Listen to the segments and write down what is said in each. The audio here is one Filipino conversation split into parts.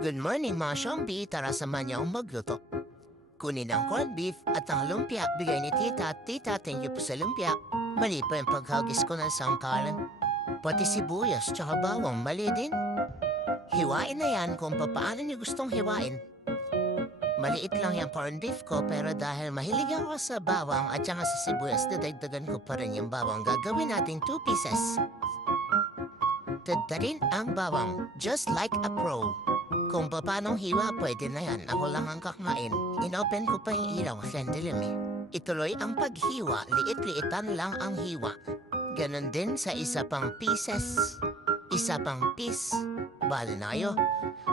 Good morning mga Shombi, tara samahan niyo akong magluto. Kunin ang corned beef at ang lumpia, bigay ni tita. Tita, thank you po sa lumpia. Mali pa yung paghagis ko ng sangkalan. Pati sibuyas tsaka bawang, mali din. Hiwain na yan kung paano niyo gustong hiwain. Maliit lang yung corned beef ko pero dahil mahilig ako sa bawang at saka sa sibuyas, dadagdagan ko pa rin yung bawang. Gagawin natin 2 pieces. Tadtarin ang bawang, just like a pro. Kung paano hiwa, pwede na yan. Ako lang ang kakain. Inopen ko pa yung ilaw, dilim eh. Ituloy ang paghiwa, liit-liitan lang ang hiwa. Ganon din sa isa pang pieces. Isa pang piece. Bali na kayo.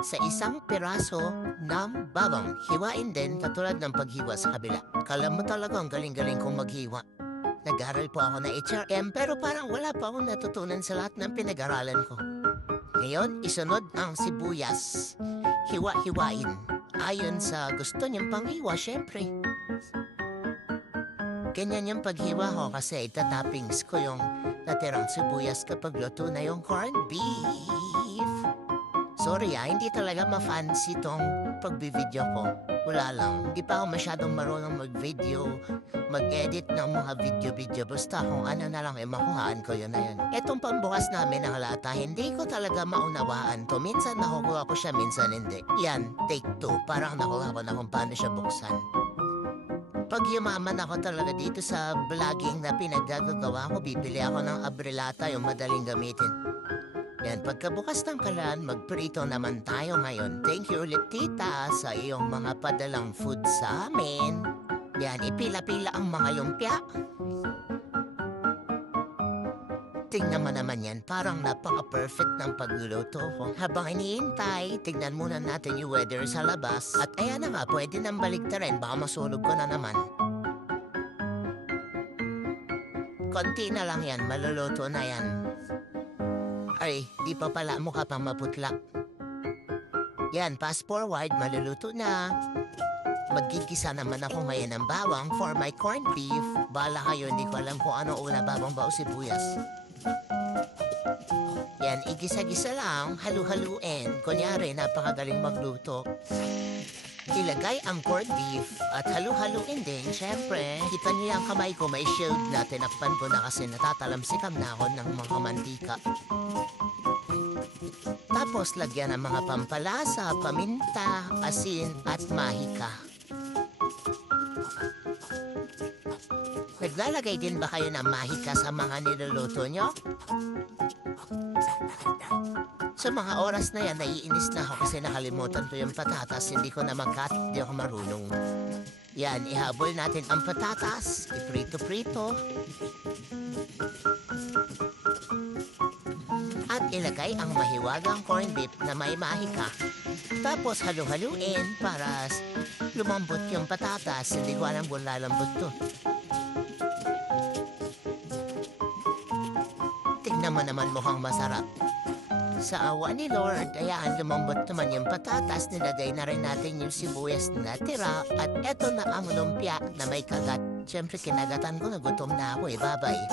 Sa isang piraso ng bawang, hiwain din katulad ng paghiwa sa kabila. Kala mo talaga ang galing-galing kong maghiwa. Nag-aral po ako na HRM pero parang wala pa akong natutunan sa lahat ng pinag-aralan ko. Ngayon, isunod ang sibuyas. Hiwa-hiwain. Ayon sa gusto niyang panghiwa, syempre. Ganyan yung paghiwa ko kasi itatoppings ko yung natirang sibuyas kapag luto na yung corned beef. Sorry hindi talaga ma-fancy tong pagbibideo ko. Wala lang. Di pa ako masyadong marunong mag-video, mag-edit ng mga video-video. Basta kung ano na lang makuhaan ko yun na yun. Etong pambukas namin ng lata, hindi ko talaga maunawaan to. Minsan nakukuha ko siya, minsan hindi. Yan, take 2. Parang nakuha ko na kung paano siya buksan. Pag yumaman ako talaga dito sa vlogging na pinagagagawa ko, bibili ako ng abrelata, yung madaling gamitin. Yan, pagkabukas ng kalan, magprito naman tayo ngayon. Thank you ulit, tita, sa iyong mga padalang food sa amin. Yan, ipila-pila ang mga lumpia. Tingnan mo naman yan, parang napaka-perfect ng pagluluto ko. Habang iniintay, tignan muna natin yung weather sa labas. At ayan na nga, pwede nang baligtarin, baka masulog ko na naman. Konti na lang yan, maluluto na yan. Ay, di pa pala, mukha pang maputla. Yan, fast forward, maluluto na. Magkikisa naman ako ngayon ng bawang for my corned beef. Bala kayo, hindi ko alam kung ano una, bawang ba o sibuyas. Yan, igisa-gisa lang, halu-haluin. Kunyari, napakagaling magluto. Ilagay ang corned beef at halu-haluin din, syempre. Kita niyo yung kamay ko, may shield na tinakpan ko na kasi natatalamsikam na ako ng mga mantika. Tapos lagyan ng mga pampalasa, paminta, asin at mahika. Naglalagay din ba kayo ng mahika sa mga niluluto nyo? Sa mga oras na yan, naiinis na ako kasi nakalimutan ko yung patatas. Hindi ko na mag-cut, hindi ako marunong. Yan, ihabol natin ang patatas. Iprito-prito. At ilagay ang mahiwagang corned beef na may mahika. Tapos halu-haluin para lumambot yung patatas. Hindi ko alam kung lalambot to. Tignan mo naman, mukhang masarap. Sa awa ni Lord, ayaan lumambot naman yung patatas, nilagay na rin natin yung sibuyas na tira at eto na ang lumpia na may kagat. Siyempre kinagatan ko, nagutom na ako, bye-bye.